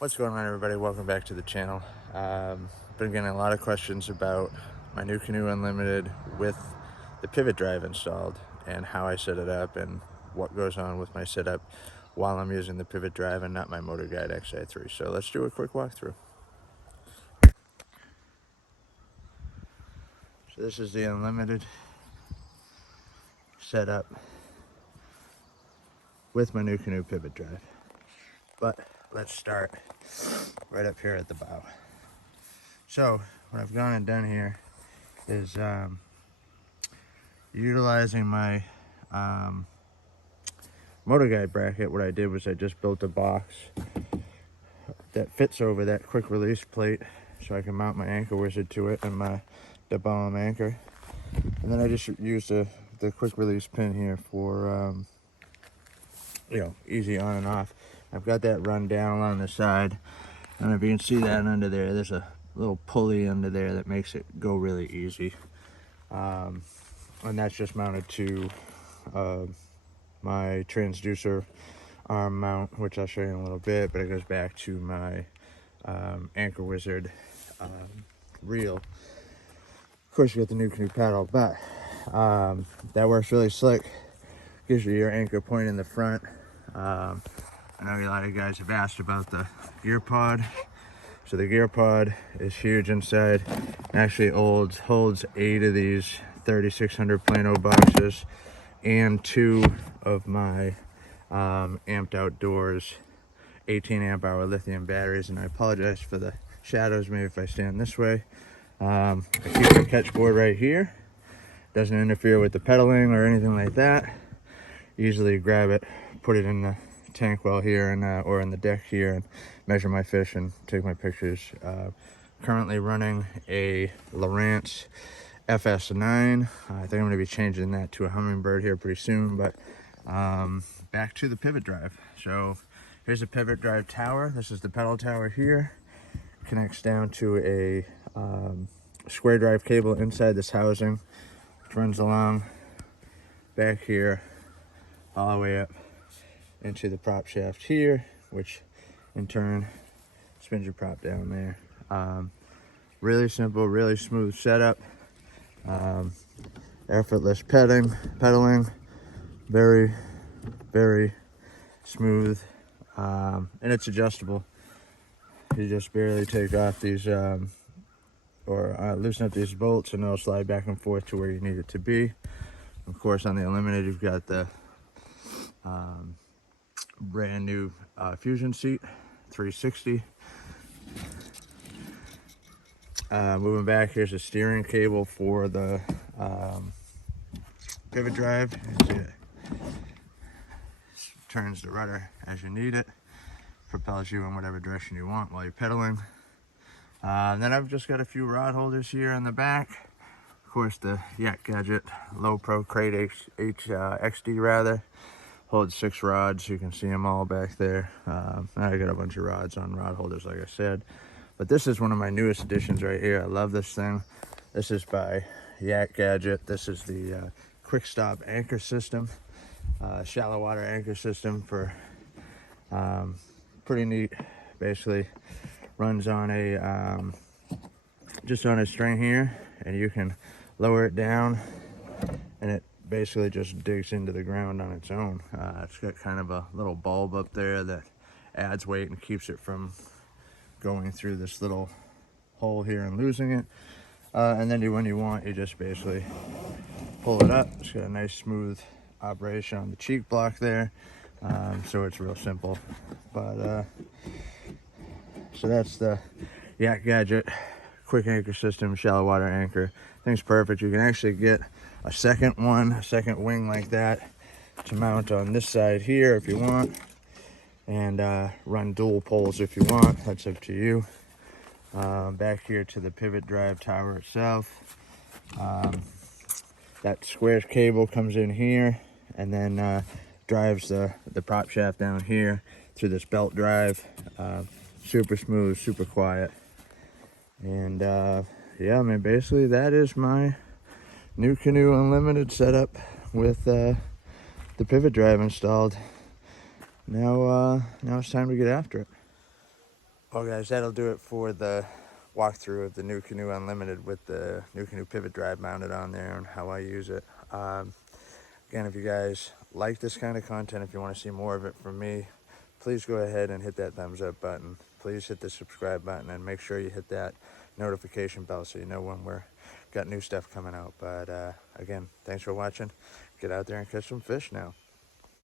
What's going on, everybody? Welcome back to the channel. Been getting a lot of questions about my NuCanoe Unlimited with the pivot drive installed and how I set it up and what goes on with my setup while I'm using the pivot drive and not my Motor Guide XI3. So let's do a quick walkthrough. So this is the Unlimited setup with my NuCanoe pivot drive. But let's start right up here at the bow. So what I've gone and done here is utilizing my Motor Guide bracket. What I did was I just built a box that fits over that quick release plate so I can mount my anchor wizard to it and my DeBalm anchor, and then I just used the quick release pin here for easy on and off. I've got that run down along the side. I don't know if you can see that under there. There's a little pulley under there that makes it go really easy, and that's just mounted to my transducer arm mount, which I'll show you in a little bit, but it goes back to my anchor wizard reel. Of course, you got the NuCanoe paddle, but that works really slick. Gives you your anchor point in the front. I know a lot of guys have asked about the gear pod. So the gear pod is huge inside. Actually holds 8 of these 3600 Plano boxes and 2 of my Amped Outdoors 18 amp hour lithium batteries. And I apologize for the shadows, maybe if I stand this way. I keep the catch board right here. Doesn't interfere with the pedaling or anything like that. Easily grab it, put it in the tank well here and or in the deck here, and measure my fish and take my pictures. Currently running a Lowrance FS9. I think I'm going to be changing that to a Humminbird here pretty soon, but back to the pivot drive. So here's a pivot drive tower. This is the pedal tower here. Connects down to a square drive cable inside this housing, which runs along back here all the way up into the prop shaft here, which in turn spins your prop down there. Really simple, really smooth setup. Effortless pedaling, very smooth, and it's adjustable. You just barely take off these or loosen up these bolts and they'll slide back and forth to where you need it to be. Of course, on the Unlimited, you've got the brand new Fusion seat, 360. Moving back, here's a steering cable for the pivot drive. You see it turns the rudder as you need it, propels you in whatever direction you want while you're pedaling. Then I've just got a few rod holders here on the back. Of course, the Yak Gadget Low Pro Crate XD rather holds 6 rods. You can see them all back there. I got a bunch of rods on rod holders, like I said. But this is one of my newest additions right here. I love this thing. This is by Yak Gadget. This is the quick stop anchor system, shallow water anchor system for pretty neat. Basically runs on a just on a string here, and you can lower it down and it basically just digs into the ground on its own. It's got kind of a little bulb up there that adds weight and keeps it from going through this little hole here and losing it. And then when you want, you just basically pull it up. It's got a nice smooth operation on the cheek block there, so it's real simple. But so that's the Yak Gadget quick anchor system, shallow water anchor. Thing's perfect. You can actually get a second wing like that to mount on this side here if you want, and run dual poles if you want. That's up to you. Back here to the pivot drive tower itself. That square cable comes in here and then drives the prop shaft down here through this belt drive. Super smooth, super quiet. And yeah, I mean, basically that is my NuCanoe Unlimited setup with the pivot drive installed. Now it's time to get after it. Well guys, that'll do it for the walkthrough of the NuCanoe Unlimited with the NuCanoe pivot drive mounted on there and how I use it. Again, if you guys like this kind of content, if you want to see more of it from me, please go ahead and hit that thumbs up button. Please hit the subscribe button and make sure you hit that notification bell so you know when we're got new stuff coming out. But again, thanks for watching. Get out there and catch some fish now.